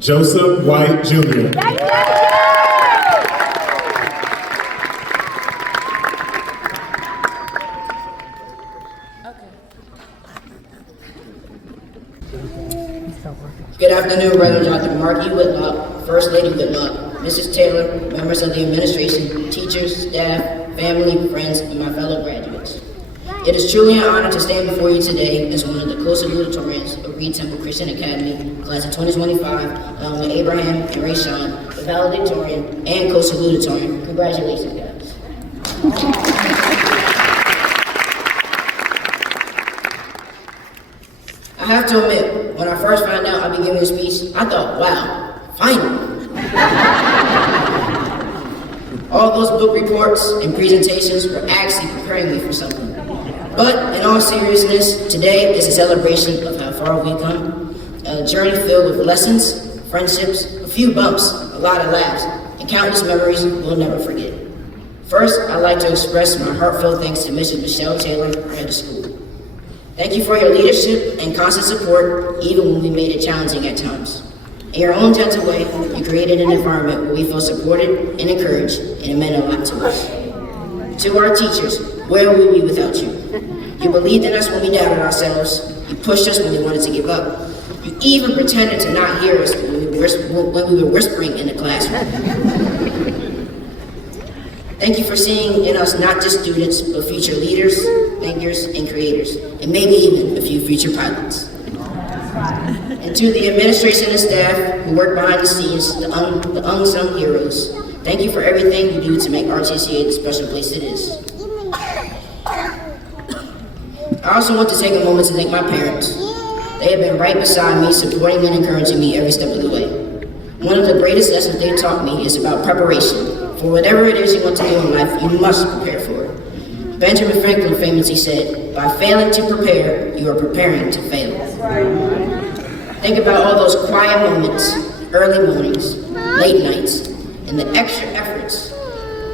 Joseph White, Jr. Good afternoon, Reverend Dr. Mark E. Whitlock, First Lady Whitlock, Mrs. Taylor, members of the administration, teachers, staff, family, friends, and my fellow graduates. It is truly an honor to stand before you today as one of the co-salutatorians of Reid Temple Christian Academy, class of 2025, along with Abraham and Rayshawn, the valedictorian and co-salutatorian. Congratulations, guys. I have to admit, when I first found out I'd be giving a speech, I thought, wow, finally. All those book reports and presentations were actually preparing me for something. But in all seriousness, today is a celebration of how far we've come, a journey filled with lessons, friendships, a few bumps, a lot of laughs, and countless memories we'll never forget. First, I'd like to express my heartfelt thanks to Mrs. Michelle Taylor, our head of school. Thank you for your leadership and constant support, even when we made it challenging at times. In your own gentle way, you created an environment where we felt supported and encouraged, and it meant a lot to us. To our teachers, where would we be without you? You believed in us when we doubted ourselves. You pushed us when we wanted to give up. You even pretended to not hear us when we were whispering in the classroom. Thank you for seeing in us not just students, but future leaders, thinkers, and creators, and maybe even a few future pilots. And to the administration and staff who work behind the scenes, the unsung heroes, thank you for everything you do to make RTCA the special place it is. I also want to take a moment to thank my parents. They have been right beside me, supporting and encouraging me every step of the way. One of the greatest lessons they taught me is about preparation. For whatever it is you want to do in life, you must prepare for it. Benjamin Franklin famously said, by failing to prepare, you are preparing to fail. Think about all those quiet moments, early mornings, late nights, and the extra efforts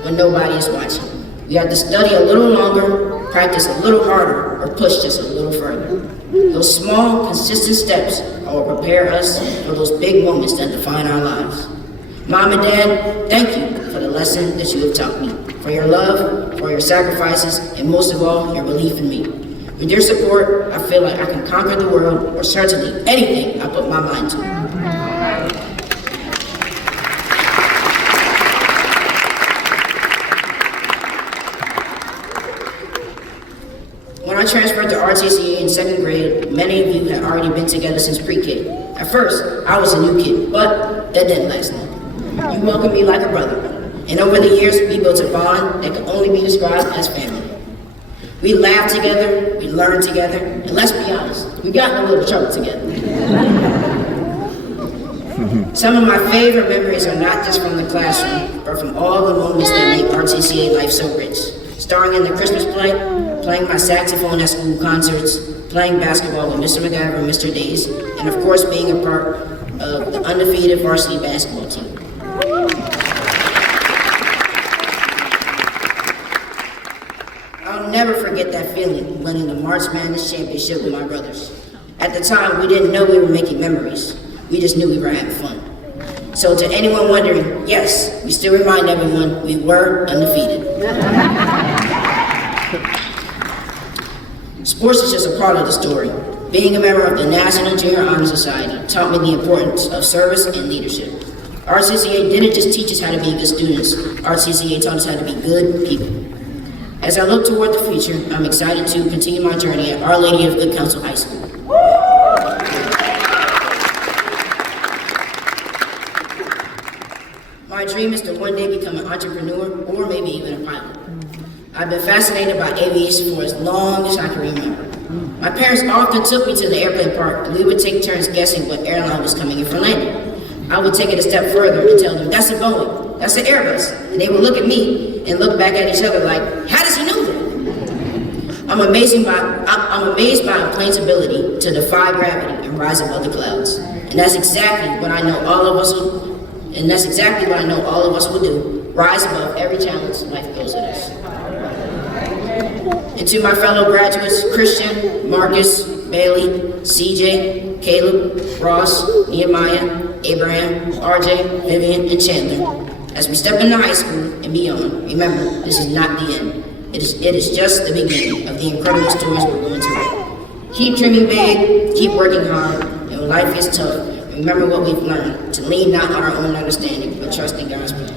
when nobody is watching. We have to study a little longer, practice a little harder, or push just a little further. Those small, consistent steps will prepare us for those big moments that define our lives. Mom and Dad, thank you for the lesson that you have taught me, for your love, for your sacrifices, and most of all, your belief in me. With your support, I feel like I can conquer the world, or certainly anything I put my mind to. When I transferred to RTCA in 2nd grade, many of you had already been together since pre-K. At first, I was a new kid, but that didn't last long. You welcomed me like a brother, and over the years, we built a bond that can only be described as family. We laughed together, we learned together, and let's be honest, we got in a little trouble together. Some of my favorite memories are not just from the classroom, but from all the moments that make RTCA life so rich. Starring in the Christmas play, playing my saxophone at school concerts, playing basketball with Mr. McGavin and Mr. Days, and of course being a part of the undefeated varsity basketball team. I'll never forget that feeling winning the March Madness championship with my brothers. At the time, we didn't know we were making memories. We just knew we were having fun. So to anyone wondering, yes, we still remind everyone we were undefeated. Sports is just a part of the story. Being a member of the National Junior Honor Society taught me the importance of service and leadership. RCCA didn't just teach us how to be good students, RCCA taught us how to be good people. As I look toward the future, I'm excited to continue my journey at Our Lady of Good Counsel High School. My dream is to one day become an entrepreneur or maybe even a pilot. I've been fascinated by aviation for as long as I can remember. My parents often took me to the airplane park and we would take turns guessing what airline was coming in for landing. I would take it a step further and tell them, that's a Boeing, that's an Airbus. And they would look at me and look back at each other like, how does he know that? I'm amazed by a plane's ability to defy gravity and rise above the clouds. And that's exactly what I know all of us will do, rise above every challenge life throws at us. And to my fellow graduates, Christian, Marcus, Bailey, CJ, Caleb, Ross, Nehemiah, Abraham, RJ, Vivian, and Chandler, as we step into high school and beyond, remember, this is not the end. It is just the beginning of the incredible stories we're going to write. Keep dreaming big, keep working hard, and when life gets tough, remember what we've learned, to lean not on our own understanding, but trust in God's will.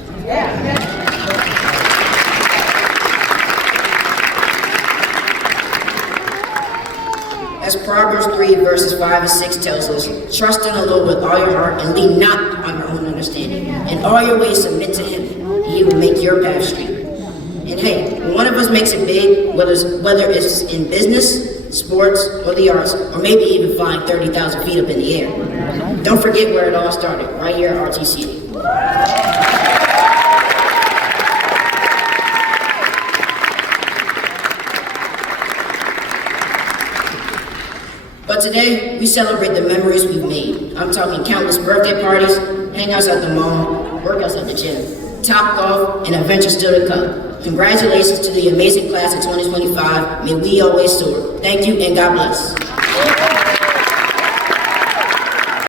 As Proverbs 3 verses 5 and 6 tells us, trust in the Lord with all your heart and lean not on your own understanding. In all your ways submit to him, and he will make your path straight. And hey, when one of us makes it big, whether it's in business, sports, or the arts, or maybe even flying 30,000 feet up in the air, don't forget where it all started, right here at RTC. But today, we celebrate the memories we've made. I'm talking countless birthday parties, hangouts at the mall, workouts at the gym, top golf, and adventures still to come. Congratulations to the amazing class of 2025. May we always soar. Thank you and God bless.